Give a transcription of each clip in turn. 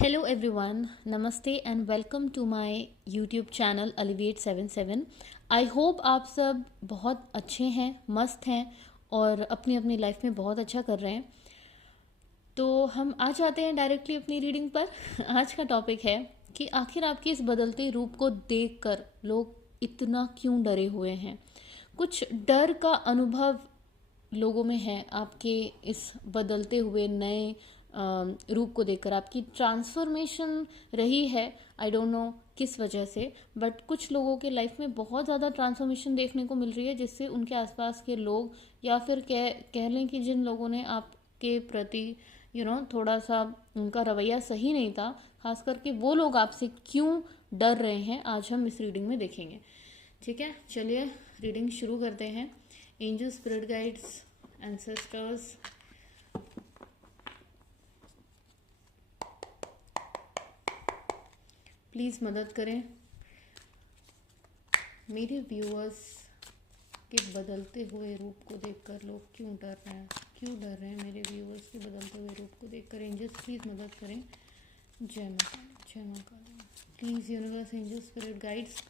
Hello everyone, Namaste and welcome to my YouTube channel Alleviate77। I hope आप सब बहुत अच्छे हैं, मस्त हैं और अपनी अपनी लाइफ में बहुत अच्छा कर रहे हैं। तो हम आ जाते हैं डायरेक्टली अपनी रीडिंग पर। आज का टॉपिक है कि आखिर आपके इस बदलते रूप को देखकर लोग इतना क्यों डरे हुए हैं। कुछ डर का अनुभव लोगों में है आपके इस बदलते हुए नए रूप को देखकर। आपकी ट्रांसफॉर्मेशन रही है, आई डोंट नो किस वजह से, बट कुछ लोगों के लाइफ में बहुत ज़्यादा ट्रांसफॉर्मेशन देखने को मिल रही है, जिससे उनके आसपास के लोग या फिर कह लें कि जिन लोगों ने आपके प्रति थोड़ा सा उनका रवैया सही नहीं था, खास करके वो लोग आपसे क्यों डर रहे हैं, आज हम इस रीडिंग में देखेंगे। ठीक है, चलिए रीडिंग शुरू करते हैं। Angel, spirit guides, ancestors, please मदद करें। मेरे व्यूअर्स के बदलते हुए रूप को देखकर लोग क्यों डर रहे हैं, मेरे व्यूअर्स के बदलते हुए रूप को देखकर। एंजल्स प्लीज़ मदद करें। जय माता, जय माँ काली। Please universe, angel, spirit guides,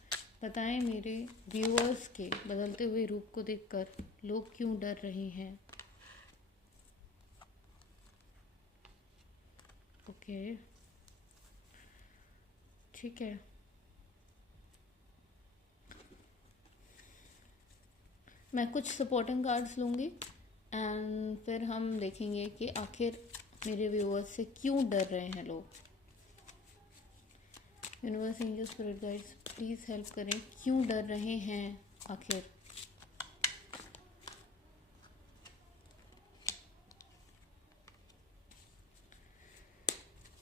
बताएं मेरे व्यूअर्स के बदलते हुए रूप को देखकर लोग क्यों डर रहे हैं। ओके, ठीक है। मैं कुछ सपोर्टिंग कार्ड्स लूँगी एंड फिर हम देखेंगे कि आखिर मेरे व्यूअर्स से क्यों डर रहे हैं लोग। Universe, angel, spirit guides, please help करें, क्यों डर रहे हैं आखिर।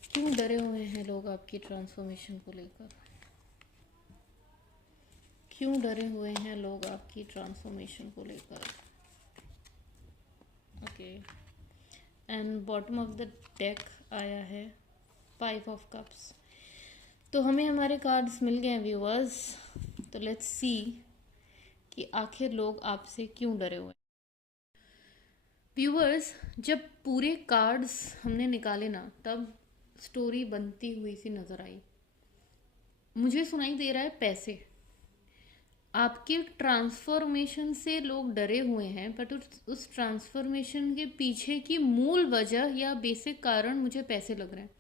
क्यों डरे हुए हैं लोग आपकी ट्रांसफॉर्मेशन को लेकर। क्यों डरे हुए हैं लोग आपकी ट्रांसफॉर्मेशन को लेकर। Okay, and bottom of the deck आया है 5 ऑफ कप्स। तो हमें हमारे कार्ड्स मिल गए हैं व्यूअर्स। तो लेट्स सी कि आखिर लोग आपसे क्यों डरे हुए हैं। व्यूअर्स, जब पूरे कार्ड्स हमने निकाले ना, तब स्टोरी बनती हुई सी नज़र आई। मुझे सुनाई दे रहा है पैसे। आपके ट्रांसफॉर्मेशन से लोग डरे हुए हैं, बट उस ट्रांसफॉर्मेशन के पीछे की मूल वजह या बेसिक कारण मुझे पैसे लग रहे हैं।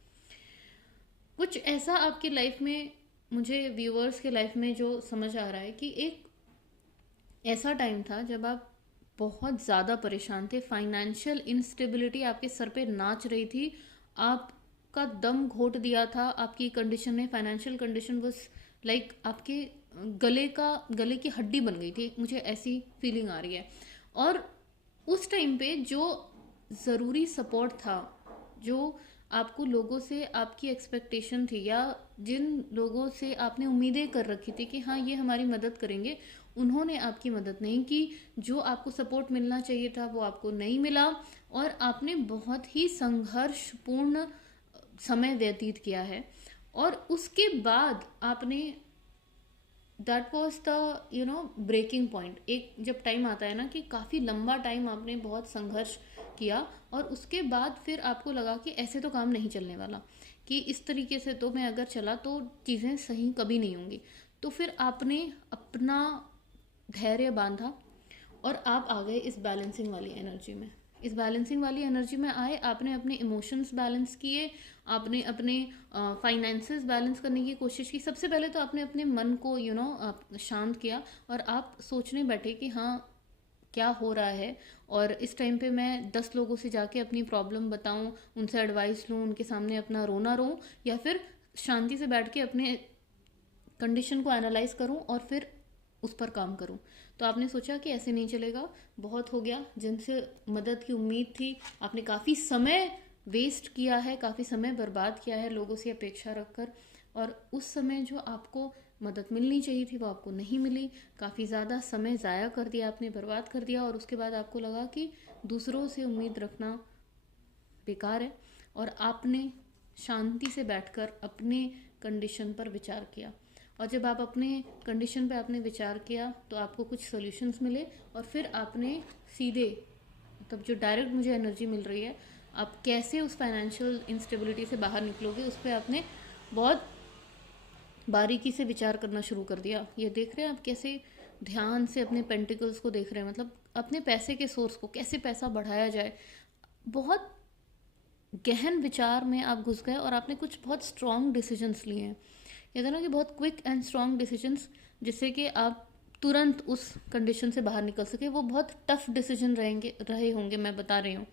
कुछ ऐसा आपकी लाइफ में, मुझे व्यूअर्स के लाइफ में जो समझ आ रहा है कि एक ऐसा टाइम था जब आप बहुत ज़्यादा परेशान थे। फाइनेंशियल इंस्टेबिलिटी आपके सर पे नाच रही थी, आपका दम घोट दिया था आपकी कंडीशन ने। फाइनेंशियल कंडीशन बस लाइक आपके गले की हड्डी बन गई थी, मुझे ऐसी फीलिंग आ रही है। और उस टाइम पे जो ज़रूरी सपोर्ट था, जो आपको लोगों से आपकी एक्सपेक्टेशन थी, या जिन लोगों से आपने उम्मीदें कर रखी थी कि हाँ ये हमारी मदद करेंगे, उन्होंने आपकी मदद नहीं की। जो आपको सपोर्ट मिलना चाहिए था वो आपको नहीं मिला, और आपने बहुत ही संघर्षपूर्ण समय व्यतीत किया है। और उसके बाद आपने, that was the breaking point. एक जब टाइम आता है ना कि काफ़ी लंबा टाइम आपने बहुत संघर्ष किया, और उसके बाद फिर आपको लगा कि ऐसे तो काम नहीं चलने वाला, कि इस तरीके से तो मैं अगर चला तो चीज़ें सही कभी नहीं होंगी। तो फिर आपने अपना धैर्य बांधा और आप आ गए इस बैलेंसिंग वाली एनर्जी में। इस बैलेंसिंग वाली एनर्जी में आए, आपने अपने इमोशंस बैलेंस किए, आपने अपने फाइनेंसेस बैलेंस करने की कोशिश की। सबसे पहले तो आपने अपने मन को शांत किया, और आप सोचने बैठे कि हाँ क्या हो रहा है, और इस टाइम पे मैं 10 लोगों से जाके अपनी प्रॉब्लम बताऊं, उनसे एडवाइस लूं, उनके सामने अपना रोना रोऊं, या फिर शांति से बैठ के अपने कंडीशन को एनालाइज करूं और फिर उस पर काम करूं। तो आपने सोचा कि ऐसे नहीं चलेगा, बहुत हो गया, जिनसे मदद की उम्मीद थी आपने काफ़ी समय वेस्ट किया है, काफ़ी समय बर्बाद किया है लोगों से अपेक्षा रखकर, और उस समय जो आपको मदद मिलनी चाहिए थी वो आपको नहीं मिली। काफ़ी ज़्यादा समय ज़ाया कर दिया आपने, बर्बाद कर दिया, और उसके बाद आपको लगा कि दूसरों से उम्मीद रखना बेकार है, और आपने शांति से बैठकर अपने कंडीशन पर विचार किया। और जब आप अपने कंडीशन पे आपने विचार किया तो आपको कुछ सॉल्यूशंस मिले, और फिर आपने सीधे, मतलब जो डायरेक्ट मुझे एनर्जी मिल रही है, आप कैसे उस फाइनेंशियल इंस्टेबिलिटी से बाहर निकलोगे, उस पर आपने बहुत बारीकी से विचार करना शुरू कर दिया। ये देख रहे हैं आप कैसे ध्यान से अपने पेंटिकल्स को देख रहे हैं, मतलब अपने पैसे के सोर्स को, कैसे पैसा बढ़ाया जाए। बहुत गहन विचार में आप घुस गए और आपने कुछ बहुत स्ट्रॉन्ग डिसीजंस लिए हैं। कहते हैं ना कि बहुत क्विक एंड स्ट्रॉन्ग डिसीजंस, जिससे कि आप तुरंत उस कंडीशन से बाहर निकल सके। वो बहुत टफ डिसीजन रहे होंगे, मैं बता रही हूँ,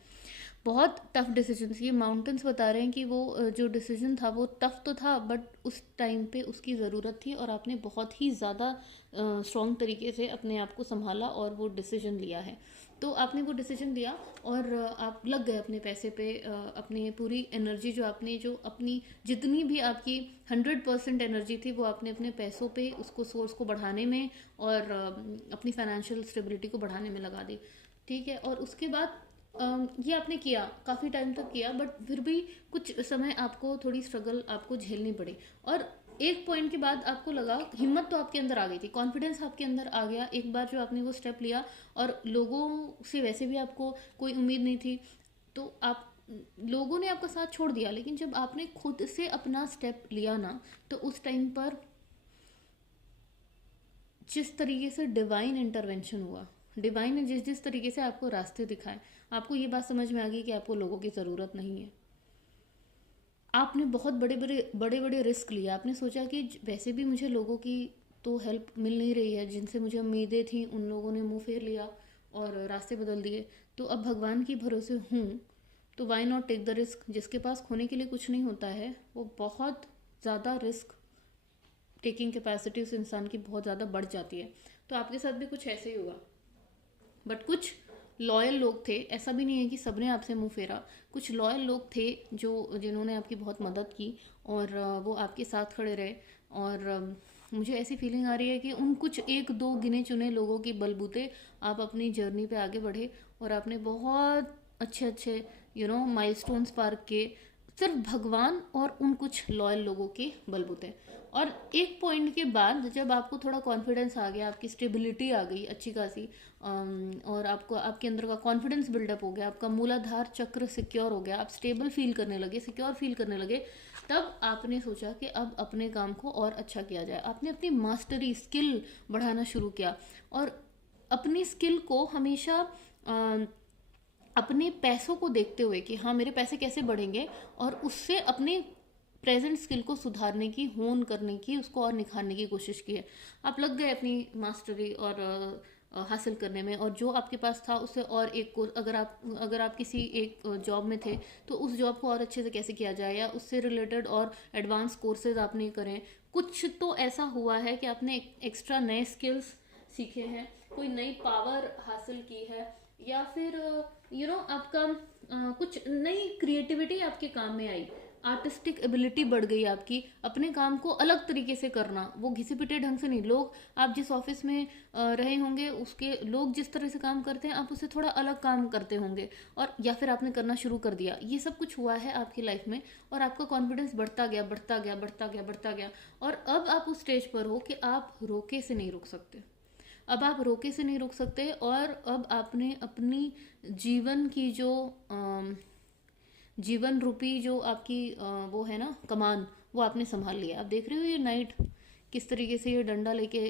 बहुत टफ डिसीजंस। ये माउंटेन्स बता रहे हैं कि वो जो डिसीजन था वो टफ तो था, बट उस टाइम पे उसकी ज़रूरत थी और आपने बहुत ही ज़्यादा स्ट्रॉन्ग तरीके से अपने आप को संभाला और वो डिसीजन लिया है। तो आपने वो डिसीजन लिया और आप लग गए अपने पैसे पे, अपनी पूरी एनर्जी जो अपनी जितनी भी आपकी 100% एनर्जी थी वो आपने अपने पैसों पे, उसको सोर्स को बढ़ाने में और अपनी फाइनेंशियल स्टेबिलिटी को बढ़ाने में लगा दी। ठीक है, और उसके बाद ये आपने किया, काफ़ी टाइम तक किया, बट फिर भी कुछ समय आपको थोड़ी स्ट्रगल आपको झेलनी पड़ी। और एक पॉइंट के बाद आपको लगा, हिम्मत तो आपके अंदर आ गई थी, कॉन्फिडेंस आपके अंदर आ गया एक बार जो आपने वो स्टेप लिया। और लोगों से वैसे भी आपको कोई उम्मीद नहीं थी, तो आप लोगों ने आपका साथ छोड़ दिया। लेकिन जब आपने खुद से अपना स्टेप लिया ना, तो उस टाइम पर जिस तरीके से डिवाइन इंटरवेंशन हुआ, डिवाइन ने जिस जिस तरीके से आपको रास्ते दिखाए, आपको ये बात समझ में आ गई कि आपको लोगों की ज़रूरत नहीं है। आपने बहुत बड़े बड़े रिस्क लिए। आपने सोचा कि वैसे भी मुझे लोगों की तो हेल्प मिल नहीं रही है, जिनसे मुझे उम्मीदें थी उन लोगों ने मुंह फेर लिया और रास्ते बदल दिए, तो अब भगवान की भरोसे हूँ, तो why not take the risk. जिसके पास खोने के लिए कुछ नहीं होता है, वो बहुत ज़्यादा रिस्क टेकिंग कैपेसिटी उस इंसान की बहुत ज़्यादा बढ़ जाती है। तो आपके साथ भी कुछ ऐसे ही हुआ। बट कुछ लॉयल लोग थे, ऐसा भी नहीं है कि सबने आपसे मुंह फेरा। कुछ लॉयल लोग थे जिन्होंने आपकी बहुत मदद की और वो आपके साथ खड़े रहे। और मुझे ऐसी फीलिंग आ रही है कि उन कुछ एक दो गिने चुने लोगों के बलबूते आप अपनी जर्नी पे आगे बढ़े और आपने बहुत अच्छे अच्छे माइलस्टोन्स पार किए, सिर्फ भगवान और उन कुछ लॉयल लोगों के बलबूते। और एक पॉइंट के बाद जब आपको थोड़ा कॉन्फिडेंस आ गया, आपकी स्टेबिलिटी आ गई अच्छी खासी, और आपको आपके अंदर का कॉन्फिडेंस बिल्डअप हो गया, आपका मूलाधार चक्र सिक्योर हो गया, आप स्टेबल फील करने लगे, सिक्योर फील करने लगे, तब आपने सोचा कि अब अपने काम को और अच्छा किया जाए। आपने अपनी मास्टरी स्किल बढ़ाना शुरू किया और अपनी स्किल को हमेशा अपने पैसों को देखते हुए कि हाँ मेरे पैसे कैसे बढ़ेंगे, और उससे अपने प्रेजेंट स्किल को सुधारने की, होन करने की, उसको और निखारने की कोशिश की है। आप लग गए अपनी मास्टरी और हासिल करने में, और जो आपके पास था उससे और एक कोर्स, अगर आप किसी एक जॉब में थे तो उस जॉब को और अच्छे से कैसे किया जाए, या उससे रिलेटेड और एडवांस कोर्सेज आपने करें। कुछ तो ऐसा हुआ है कि आपने एक्स्ट्रा नए स्किल्स सीखे हैं, कोई नई पावर हासिल की है, या फिर आपका कुछ नई क्रिएटिविटी आपके काम में आई, आर्टिस्टिक एबिलिटी बढ़ गई आपकी, अपने काम को अलग तरीके से करना, वो घिसे पिटे ढंग से नहीं। लोग, आप जिस ऑफिस में रहे होंगे, उसके लोग जिस तरह से काम करते हैं, आप उससे थोड़ा अलग काम करते होंगे, और या फिर आपने करना शुरू कर दिया। ये सब कुछ हुआ है आपकी लाइफ में, और आपका कॉन्फिडेंस बढ़ता गया, बढ़ता गया, बढ़ता गया, बढ़ता गया। और अब आप उस स्टेज पर हो कि आप रोके से नहीं रुक सकते। अब आप रोके से नहीं रुक सकते, और अब आपने अपनी जीवन की जो जीवन रूपी जो आपकी वो है ना कमान, वो आपने संभाल लिया। आप देख रहे हो ये नाइट किस तरीके से ये डंडा लेके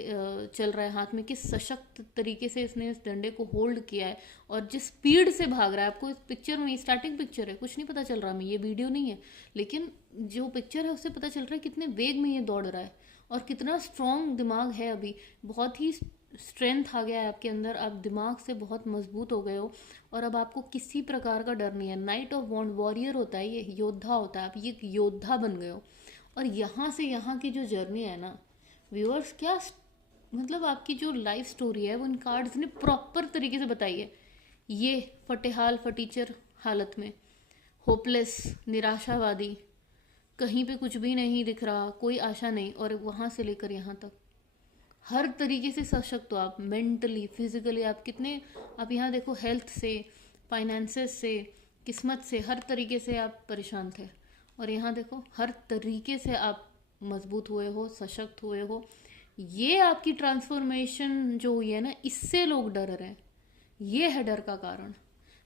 चल रहा है हाथ में, किस सशक्त तरीके से इसने इस डंडे को होल्ड किया है, और जिस स्पीड से भाग रहा है। आपको इस पिक्चर में, स्टार्टिंग पिक्चर है, कुछ नहीं पता चल रहा हमें, ये वीडियो नहीं है, लेकिन जो पिक्चर है उससे पता चल रहा है कितने वेग में ये दौड़ रहा है और कितना स्ट्रॉन्ग दिमाग है। अभी बहुत ही स्ट्रेंथ आ गया है आपके अंदर, आप दिमाग से बहुत मजबूत हो गए हो, और अब आपको किसी प्रकार का डर नहीं है। नाइट ऑफ वॉन्ड, वॉरियर होता है ये, योद्धा होता है, आप ये एक योद्धा बन गए हो। और यहाँ से यहाँ की जो जर्नी है ना व्यूअर्स, क्या मतलब आपकी जो लाइफ स्टोरी है वो इन कार्ड्स ने प्रॉपर तरीके से बताई है। ये फटेहाल फटीचर हालत में, होपलेस, निराशावादी, कहीं पे कुछ भी नहीं दिख रहा, कोई आशा नहीं, और वहाँ से लेकर यहाँ तक हर तरीके से सशक्त हो आप, मेंटली, फिजिकली। आप कितने, आप यहाँ देखो, हेल्थ से, फाइनेंसेस से, किस्मत से, हर तरीके से आप परेशान थे, और यहाँ देखो हर तरीके से आप मजबूत हुए हो, सशक्त हुए हो। ये आपकी ट्रांसफॉर्मेशन जो हुई है ना, इससे लोग डर रहे हैं, ये है डर का कारण।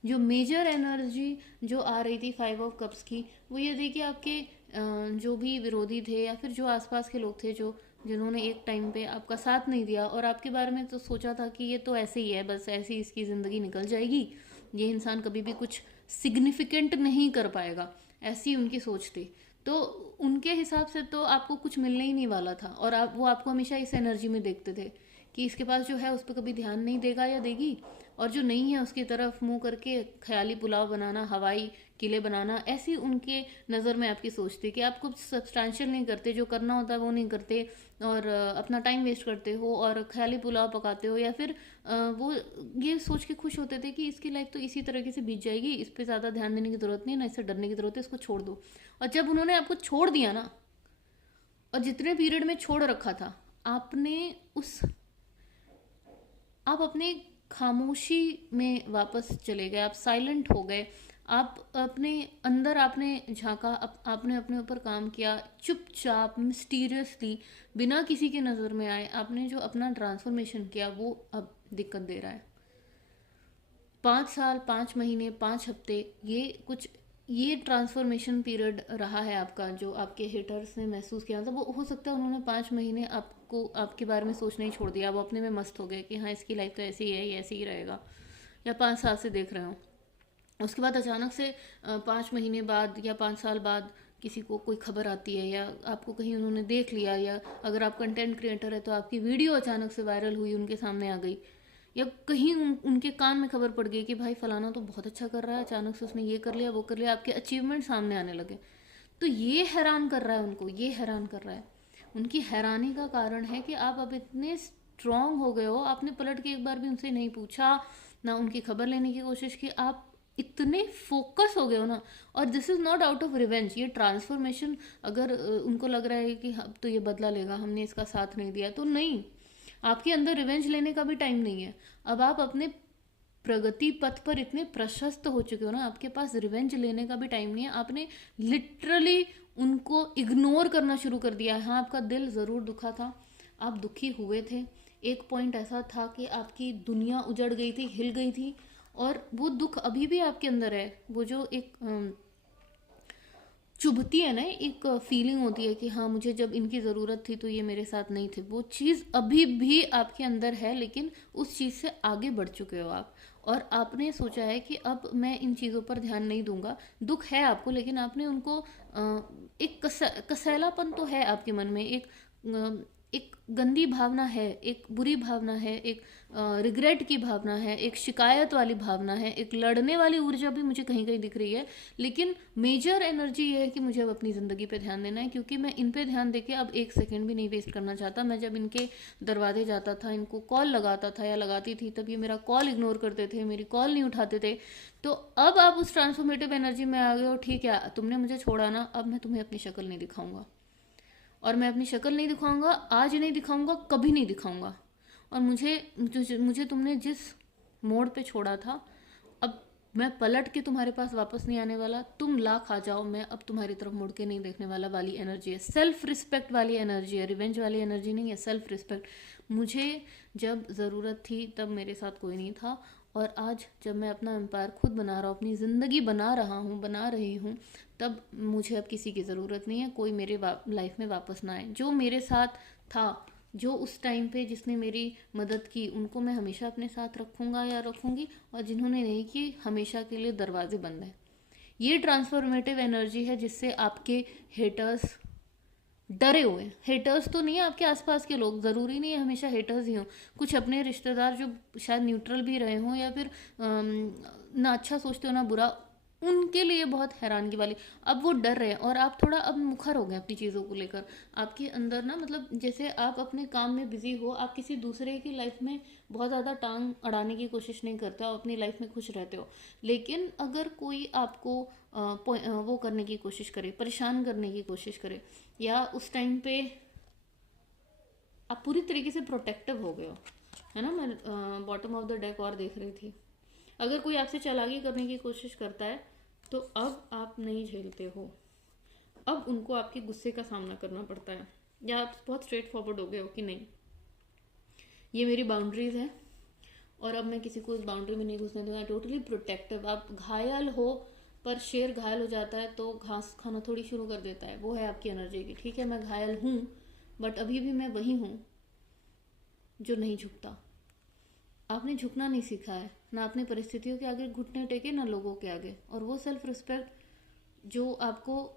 जो मेजर एनर्जी जो आ रही थी 5 ऑफ कप्स की, वो ये थी कि आपके जो भी विरोधी थे या फिर जो आसपास के लोग थे जो जिन्होंने एक टाइम पे आपका साथ नहीं दिया और आपके बारे में तो सोचा था कि ये तो ऐसे ही है, बस ऐसे ही इसकी ज़िंदगी निकल जाएगी, ये इंसान कभी भी कुछ सिग्निफिकेंट नहीं कर पाएगा, ऐसी उनकी सोच थी। तो उनके हिसाब से तो आपको कुछ मिलने ही नहीं वाला था, और वो आपको हमेशा इस एनर्जी में देखते थे कि इसके पास जो है उस पर कभी ध्यान नहीं देगा या देगी, और जो नहीं है उसकी तरफ मुंह करके ख्याली पुलाव बनाना, हवाई किले बनाना, ऐसी उनके नज़र में आपकी सोच थी कि आप कुछ सब्सटैंशियल नहीं करते, जो करना होता है वो नहीं करते, और अपना टाइम वेस्ट करते हो और ख्याली पुलाव पकाते हो, या फिर वो ये सोच के खुश होते थे कि इसकी लाइफ तो इसी तरीके से बीत जाएगी, इस पर ज़्यादा ध्यान देने की ज़रूरत नहीं, ना इससे डरने की ज़रूरत है, इसको छोड़ दो। और जब उन्होंने आपको छोड़ दिया ना, और जितने पीरियड में छोड़ रखा था, आपने उस आप अपने खामोशी में वापस चले गए, आप साइलेंट हो गए, आप अपने अंदर आपने झांका, आपने अपने ऊपर काम किया, चुपचाप मिस्टीरियसली, बिना किसी के नज़र में आए आपने जो अपना ट्रांसफॉर्मेशन किया वो अब दिक्कत दे रहा है। 5 साल, 5 महीने, 5 हफ्ते, ये ट्रांसफॉर्मेशन पीरियड रहा है आपका, जो आपके हेटर्स ने महसूस किया था। वो हो सकता है उन्होंने 5 महीने आपको आपके बारे में सोचना ही छोड़ दिया, वो अपने में मस्त हो गए कि हाँ इसकी लाइफ तो ऐसी ही है, ये ऐसे ही रहेगा, या 5 साल से देख रहे हो। उसके बाद अचानक से 5 महीने बाद या 5 साल बाद किसी को कोई खबर आती है, या आपको कहीं उन्होंने देख लिया, या अगर आप कंटेंट क्रिएटर है तो आपकी वीडियो अचानक से वायरल हुई, उनके सामने आ गई, या कहीं उनके कान में खबर पड़ गई कि भाई फलाना तो बहुत अच्छा कर रहा है, अचानक से उसने ये कर लिया, वो कर लिया, आपके अचीवमेंट सामने आने लगे। तो ये हैरान कर रहा है उनको, ये हैरान कर रहा है। उनकी हैरानी का कारण है कि आप अब इतने स्ट्रांग हो गए हो, आपने पलट के एक बार भी उनसे नहीं पूछा, ना उनकी खबर लेने की कोशिश की, आप इतने फोकस हो गए हो ना। और this is not out of revenge, ये ट्रांसफॉर्मेशन अगर उनको लग रहा है कि अब तो ये बदला लेगा, हमने इसका साथ नहीं दिया, तो नहीं, आपके अंदर रिवेंज लेने का भी टाइम नहीं है। अब आप अपने प्रगति पथ पर इतने प्रशस्त हो चुके हो ना, आपके पास रिवेंज लेने का भी टाइम नहीं है। आपने लिटरली उनको इग्नोर करना शुरू कर दिया है। हाँ, आपका दिल ज़रूर दुखा था, आप दुखी हुए थे, एक पॉइंट ऐसा था कि आपकी दुनिया उजड़ गई थी, हिल गई थी, और वो दुख अभी भी आपके अंदर है। वो जो एक चुभती है ना, एक फीलिंग होती है कि हाँ मुझे जब इनकी ज़रूरत थी तो ये मेरे साथ नहीं थे, वो चीज़ अभी भी आपके अंदर है, लेकिन उस चीज़ से आगे बढ़ चुके हो आप, और आपने सोचा है कि अब मैं इन चीज़ों पर ध्यान नहीं दूंगा। दुख है आपको, लेकिन आपने उनको एक कसैलापन तो है आपके मन में, एक गंदी भावना है, एक बुरी भावना है, एक रिग्रेट की भावना है, एक शिकायत वाली भावना है, एक लड़ने वाली ऊर्जा भी मुझे कहीं कहीं दिख रही है। लेकिन मेजर एनर्जी ये है कि मुझे अब अपनी ज़िंदगी पे ध्यान देना है, क्योंकि मैं इन पे ध्यान देके अब एक सेकंड भी नहीं वेस्ट करना चाहता। मैं जब इनके दरवाजे जाता था, इनको कॉल लगाता था या लगाती थी, तब ये मेरा कॉल इग्नोर करते थे, मेरी कॉल नहीं उठाते थे। तो अब आप उस ट्रांसफॉर्मेटिव एनर्जी में आ गए हो, ठीक है तुमने मुझे छोड़ा ना, अब मैं तुम्हें अपनी शक्ल नहीं दिखाऊंगा, और मैं अपनी शक्ल नहीं दिखाऊंगा, आज नहीं दिखाऊंगा, कभी नहीं दिखाऊंगा। और मुझे तुमने जिस मोड़ पे छोड़ा था, अब मैं पलट के तुम्हारे पास वापस नहीं आने वाला, तुम लाख आ जाओ, मैं अब तुम्हारी तरफ मुड़ के नहीं देखने वाला वाली एनर्जी है। सेल्फ रिस्पेक्ट वाली एनर्जी है, रिवेंज वाली एनर्जी नहीं है, सेल्फ रिस्पेक्ट। मुझे जब ज़रूरत थी तब मेरे साथ कोई नहीं था, और आज जब मैं अपना एम्पायर खुद बना रहा हूँ, अपनी ज़िंदगी बना रहा हूँ, बना रही हूँ, तब मुझे अब किसी की ज़रूरत नहीं है, कोई मेरे लाइफ में वापस ना आए। जो मेरे साथ था, जो उस टाइम पे जिसने मेरी मदद की, उनको मैं हमेशा अपने साथ रखूँगा या रखूँगी, और जिन्होंने नहीं की, हमेशा के लिए दरवाजे बंद हैं। ये ट्रांसफॉर्मेटिव एनर्जी है जिससे आपके हेटर्स डरे हुए हैं। हेटर्स तो नहीं है, आपके आसपास के लोग, ज़रूरी नहीं है हमेशा हेटर्स ही हों, कुछ अपने रिश्तेदार जो शायद न्यूट्रल भी रहे हों, या फिर ना अच्छा सोचते हो ना बुरा, उनके लिए बहुत हैरानगी वाली। अब वो डर रहे हैं, और आप थोड़ा अब मुखर हो गए अपनी चीज़ों को लेकर। आपके अंदर ना, मतलब जैसे आप अपने काम में बिजी हो, आप किसी दूसरे की लाइफ में बहुत ज़्यादा टांग अड़ाने की कोशिश नहीं करते हो, आप अपनी लाइफ में खुश रहते हो। लेकिन अगर कोई आपको वो करने की कोशिश करे, परेशान करने की कोशिश करे, या उस टाइम पे आप पूरी तरीके से प्रोटेक्टिव हो गए हो, है ना। मैं बॉटम ऑफ द डेक और देख रही थी, अगर कोई आपसे चालाकी करने की कोशिश करता है तो अब आप नहीं झेलते हो, अब उनको आपके गुस्से का सामना करना पड़ता है, या आप बहुत स्ट्रेट फॉरवर्ड हो गए हो कि नहीं, ये मेरी बाउंड्रीज है, और अब मैं किसी को इस बाउंड्री में नहीं घुसने दूंगा, टोटली प्रोटेक्टिव। आप घायल हो, पर शेर घायल हो जाता है तो घास खाना थोड़ी शुरू कर देता है, वो है आपकी एनर्जी की। ठीक है, मैं घायल हूँ, बट अभी भी मैं वही हूँ जो नहीं झुकता। आपने झुकना नहीं सीखा है, ना अपनी परिस्थितियों के आगे घुटने टेके, ना लोगों के आगे। और वो सेल्फ रिस्पेक्ट जो आपको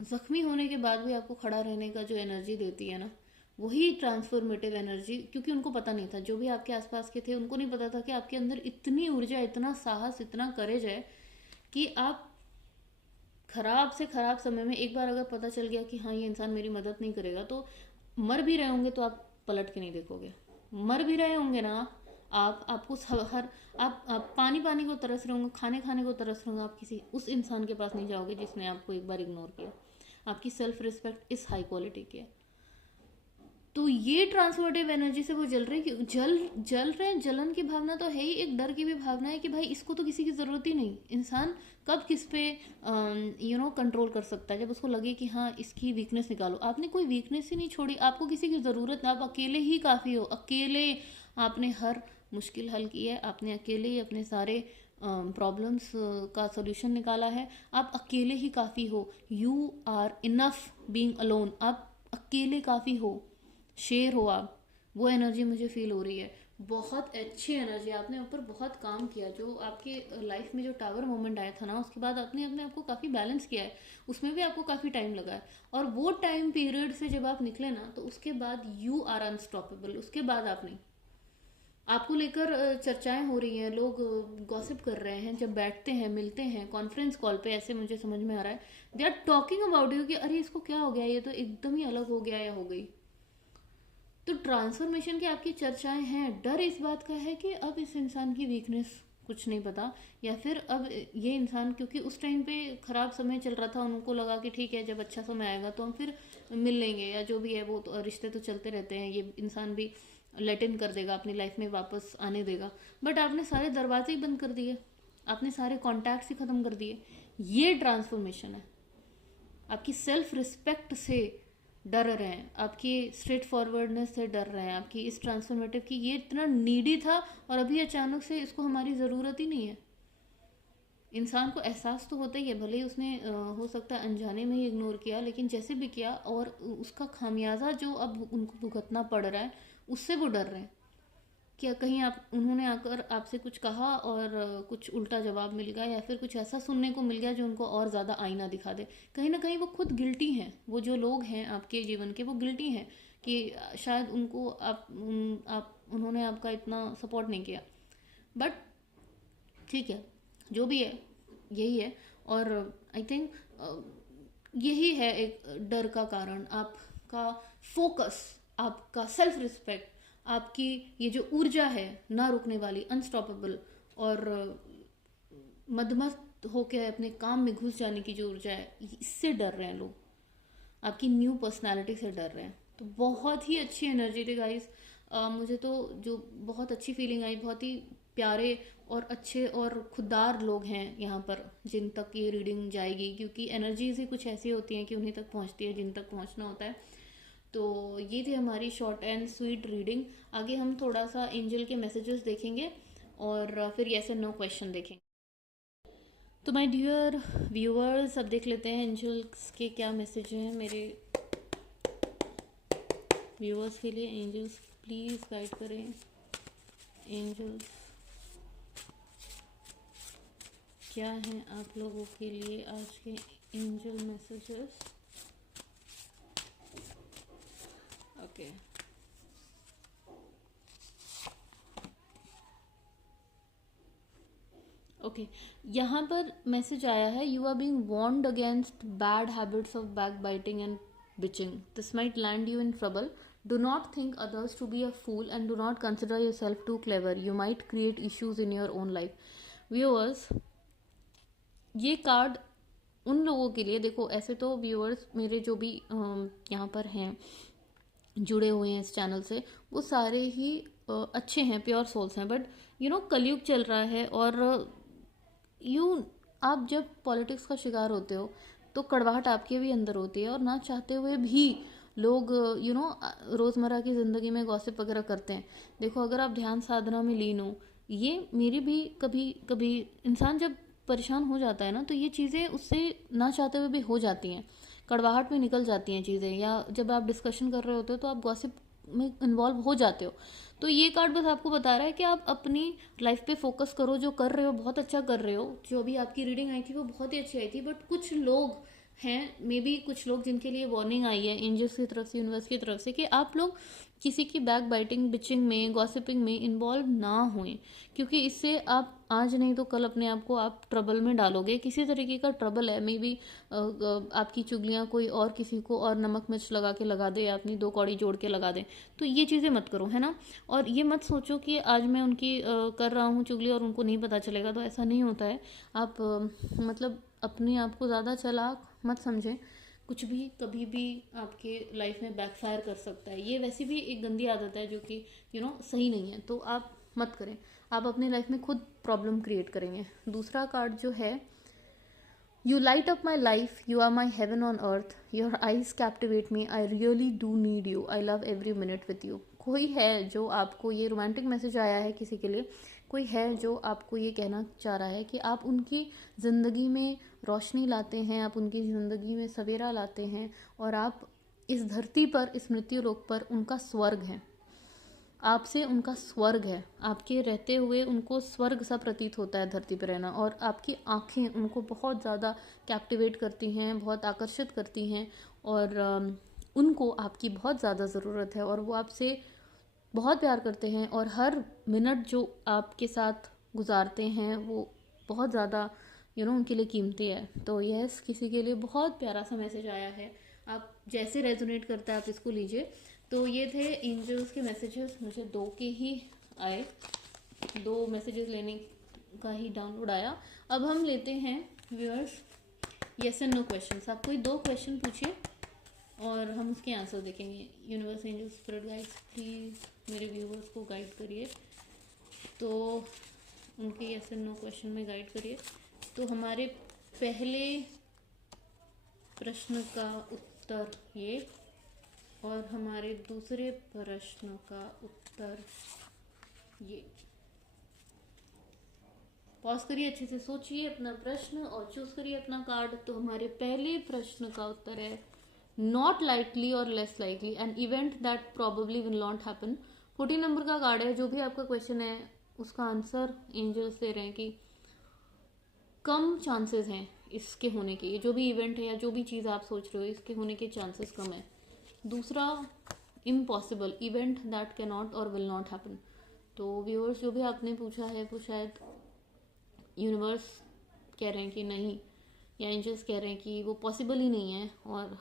जख्मी होने के बाद भी आपको खड़ा रहने का जो एनर्जी देती है ना, वही ट्रांसफॉर्मेटिव एनर्जी। क्योंकि उनको पता नहीं था, जो भी आपके आसपास के थे उनको नहीं पता था कि आपके अंदर इतनी ऊर्जा, इतना साहस, इतना करेज है कि आप खराब से खराब समय में एक बार अगर पता चल गया कि हाँ ये इंसान मेरी मदद नहीं करेगा, तो मर भी रहे होंगे तो आप पलट के नहीं देखोगे। मर भी रहे होंगे ना आप, आपको हर आप पानी पानी को तरस रहे होंगे, खाने खाने को तरस रहे होंगे, आप किसी उस इंसान के पास नहीं जाओगे जिसने आपको एक बार इग्नोर किया। आपकी सेल्फ रिस्पेक्ट इस हाई क्वालिटी की है। तो ये ट्रांसफॉर्मेटिव एनर्जी से वो जल रहे हैं, जल रहे हैं। जलन की भावना तो है ही, एक डर की भी भावना है कि भाई इसको तो किसी की ज़रूरत ही नहीं। इंसान कब किस पे कंट्रोल कर सकता है, जब उसको लगे कि हाँ इसकी वीकनेस निकालो। आपने कोई वीकनेस ही नहीं छोड़ी, आपको किसी की ज़रूरत नहीं, आप अकेले ही काफ़ी हो। अकेले आपने हर मुश्किल हल की है, आपने अकेले ही अपने सारे प्रॉब्लम्स का सोल्यूशन निकाला है। आप अकेले ही काफ़ी हो। You are enough being alone. आप अकेले काफ़ी हो, शेर हो आप। वो एनर्जी मुझे फील हो रही है, बहुत अच्छी एनर्जी। आपने ऊपर बहुत काम किया। जो आपके लाइफ में जो टावर मोमेंट आया था ना, उसके बाद आपने अपने आप को काफ़ी बैलेंस किया है। उसमें भी आपको काफ़ी टाइम लगा है, और वो टाइम पीरियड से जब आप निकले ना, तो उसके बाद यू आर अनस्टॉपेबल। उसके बाद आप नहीं। आपको लेकर चर्चाएं हो रही हैं, लोग गॉसिप कर रहे हैं, जब बैठते हैं, मिलते हैं कॉन्फ्रेंस कॉल पे, ऐसे मुझे समझ में आ रहा है they are talking about you कि अरे इसको क्या हो गया, ये तो एकदम ही अलग हो गया या हो गई। तो ट्रांसफॉर्मेशन की आपकी चर्चाएं हैं। डर इस बात का है कि अब इस इंसान की वीकनेस कुछ नहीं पता, या फिर अब ये इंसान, क्योंकि उस टाइम पे खराब समय चल रहा था, उनको लगा कि ठीक है जब अच्छा समय आएगा तो हम फिर मिल लेंगे, या जो भी है वो तो रिश्ते तो चलते रहते हैं, ये इंसान भी लेट इन कर देगा, अपनी लाइफ में वापस आने देगा। बट आपने सारे दरवाजे ही बंद कर दिए, आपने सारे कॉन्टैक्ट्स ही ख़त्म कर दिए। ये ट्रांसफॉर्मेशन है। आपकी सेल्फ रिस्पेक्ट से डर रहे हैं, आपकी स्ट्रेट फॉरवर्डनेस से डर रहे हैं, आपकी इस ट्रांसफॉर्मेटिव की ये इतना नीडी था और अभी अचानक से इसको हमारी ज़रूरत ही नहीं है। इंसान को एहसास तो होता ही है, भले ही उसने हो सकता है अनजाने में ही इग्नोर किया, लेकिन जैसे भी किया, और उसका खामियाजा जो अब उनको भुगतना पड़ रहा है, उससे वो डर रहे हैं। क्या कहीं आप उन्होंने आकर आपसे कुछ कहा और कुछ उल्टा जवाब मिल गया, या फिर कुछ ऐसा सुनने को मिल गया जो उनको और ज़्यादा आईना दिखा दे। कहीं ना कहीं वो खुद गिल्टी हैं, वो जो लोग हैं आपके जीवन के, वो गिल्टी हैं कि शायद उनको आप उन्होंने आपका इतना सपोर्ट नहीं किया। बट ठीक है, जो भी है यही है। और आई थिंक यही है एक डर का कारण। आपका फोकस, आपका सेल्फ रिस्पेक्ट, आपकी ये जो ऊर्जा है ना रुकने वाली, अनस्टॉपेबल, और मदमस्त होकर अपने काम में घुस जाने की जो ऊर्जा है, इससे डर रहे हैं लोग। आपकी न्यू पर्सनालिटी से डर रहे हैं। तो बहुत ही अच्छी एनर्जी थी गाइस। मुझे तो जो बहुत अच्छी फीलिंग आई, बहुत ही प्यारे और अच्छे और खुददार लोग हैं यहाँ पर जिन तक ये रीडिंग जाएगी, क्योंकि एनर्जीज ही कुछ ऐसी होती हैं कि उन्हीं तक पहुँचती है जिन तक पहुँचना होता है। तो ये थी हमारी शॉर्ट एंड स्वीट रीडिंग। आगे हम थोड़ा सा एंजल के मैसेजेस देखेंगे और फिर येस एंड नो क्वेश्चन देखेंगे। तो माय डियर व्यूअर्स, अब देख लेते हैं एंजल्स के क्या मैसेज हैं मेरे व्यूअर्स के लिए। एंजल्स प्लीज़ गाइड करें। एंजल्स क्या हैं आप लोगों के लिए आज के एंजल मैसेजेस? ओके, ओके, यहाँ पर मैसेज आया है, you are being warned against bad habits of back biting and bitching. This might land you in trouble. Do not think others to be a fool and do not consider yourself too clever. You might create issues in your own life. Viewers, ये card उन लोगों के लिए, देखो ऐसे तो viewers मेरे जो भी यहाँ पर हैं जुड़े हुए हैं इस चैनल से, वो सारे ही अच्छे हैं, प्योर सोल्स हैं। बट कलयुग चल रहा है, और आप जब पॉलिटिक्स का शिकार होते हो तो कड़वाहट आपके भी अंदर होती है, और ना चाहते हुए भी लोग रोज़मर्रा की ज़िंदगी में गॉसिप वगैरह करते हैं। देखो, अगर आप ध्यान साधना में लीन हो, ये मेरी भी कभी कभी, इंसान जब परेशान हो जाता है ना, तो ये चीज़ें उससे ना चाहते हुए भी हो जाती हैं, कड़वाहट में निकल जाती हैं चीज़ें, या जब आप डिस्कशन कर रहे होते हो तो आप गॉसिप में इन्वॉल्व हो जाते हो। तो ये कार्ड बस आपको बता रहा है कि आप अपनी लाइफ पे फोकस करो, जो कर रहे हो बहुत अच्छा कर रहे हो। जो भी आपकी रीडिंग आई थी वो बहुत ही अच्छी आई थी, बट कुछ लोग हैं, मे बी कुछ लोग जिनके लिए वार्निंग आई है एंजल्स की तरफ से, यूनिवर्स की तरफ से, कि आप लोग किसी की बैक बाइटिंग, बिचिंग में, गॉसिपिंग में इन्वॉल्व ना होएं, क्योंकि इससे आप आज नहीं तो कल अपने आप को आप ट्रबल में डालोगे। किसी तरीके का ट्रबल है, मे बी आपकी चुगलियाँ कोई और किसी को और नमक मिर्च लगा के लगा दे, या अपनी दो कौड़ी जोड़ के लगा दे। तो ये चीज़ें मत करो, है ना। और ये मत सोचो कि आज मैं उनकी कर रहा हूँ चुगली और उनको नहीं पता चलेगा, तो ऐसा नहीं होता है। आप मतलब अपने आप को ज़्यादा चालाक मत समझें। कुछ भी कभी भी आपके लाइफ में बैकफायर कर सकता है। ये वैसे भी एक गंदी आदत है जो कि सही नहीं है, तो आप मत करें। आप अपनी लाइफ में खुद प्रॉब्लम क्रिएट करेंगे। दूसरा कार्ड जो है, you light up my life, you are my heaven on earth, your eyes captivate me, I really do need you, I love every minute with you. कोई है जो आपको, ये रोमांटिक मैसेज आया है किसी के लिए, कोई है जो आपको ये कहना चाह रहा है कि आप उनकी ज़िंदगी में रोशनी लाते हैं, आप उनकी ज़िंदगी में सवेरा लाते हैं, और आप इस धरती पर, इस मृत्यु लोक पर उनका स्वर्ग हैं। आपसे उनका स्वर्ग है, आपके रहते हुए उनको स्वर्ग सा प्रतीत होता है धरती पर रहना, और आपकी आंखें उनको बहुत ज़्यादा कैप्टिवेट करती हैं, बहुत आकर्षित करती हैं, और उनको आपकी बहुत ज़्यादा ज़रूरत है, और वो आपसे बहुत प्यार करते हैं, और हर मिनट जो आपके साथ गुजारते हैं वो बहुत ज़्यादा उनके लिए कीमती है। तो यस, किसी के लिए बहुत प्यारा सा मैसेज आया है, आप जैसे रेजोनेट करता है आप इसको लीजिए। तो ये थे एंजल्स के मैसेजेस, मुझे 2 के ही आए, 2 मैसेजेस लेने का ही डाउनलोड आया। अब हम लेते हैं viewers yes and no questions. आप कोई 2 क्वेश्चन पूछिए और हम उसके आंसर देखेंगे। Universe, angels, spirit guides, please मेरे व्यूअर्स को गाइड करिए, तो उनके यस एंड नो क्वेश्चन में गाइड करिए। तो हमारे पहले प्रश्न का उत्तर ये, और हमारे दूसरे प्रश्न का उत्तर ये। पॉज करिए, अच्छे से सोचिए अपना प्रश्न और चूज करिए अपना कार्ड। तो हमारे पहले प्रश्न का उत्तर है, नॉट लाइकली और less likely, an event that probably will not happen. 14 number का कार्ड है। जो भी आपका क्वेश्चन है उसका आंसर एंजल्स दे रहे हैं कि कम चांसेस हैं इसके होने के। ये जो भी इवेंट है या जो भी चीज़ आप सोच रहे हो, इसके होने के चांसेस कम है। दूसरा, impossible, event that can not और विल नॉट हैपन। तो व्यूअर्स, जो भी आपने पूछा है वो शायद यूनिवर्स कह रहे हैं कि नहीं, या एंजल्स कह रहे हैं कि वो पॉसिबल ही नहीं है और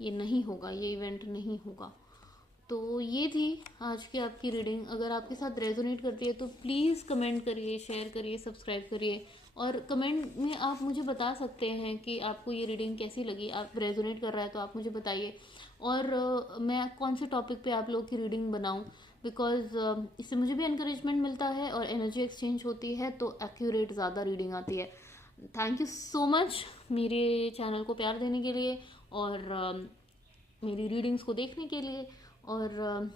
ये नहीं होगा, ये इवेंट नहीं होगा। तो ये थी आज की आपकी रीडिंग। अगर आपके साथ रेजोनेट करती है तो प्लीज़ कमेंट करिए, शेयर करिए, सब्सक्राइब करिए, और कमेंट में आप मुझे बता सकते हैं कि आपको ये रीडिंग कैसी लगी। आप रेजोनेट कर रहा है तो आप मुझे बताइए, और मैं कौन से टॉपिक पे आप लोग की रीडिंग बनाऊं, बिकॉज इससे मुझे भी इनकरेजमेंट मिलता है और एनर्जी एक्सचेंज होती है, तो एक्यूरेट ज़्यादा रीडिंग आती है। थैंक यू सो मच मेरे चैनल को प्यार देने के लिए, और मेरी रीडिंग्स को देखने के लिए, और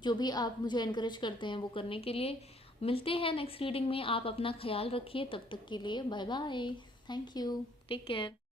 जो भी आप मुझे इनकरेज करते हैं वो करने के लिए। मिलते हैं नेक्स्ट रीडिंग में। आप अपना ख्याल रखिए, तब तक के लिए bye bye. Thank you, take care.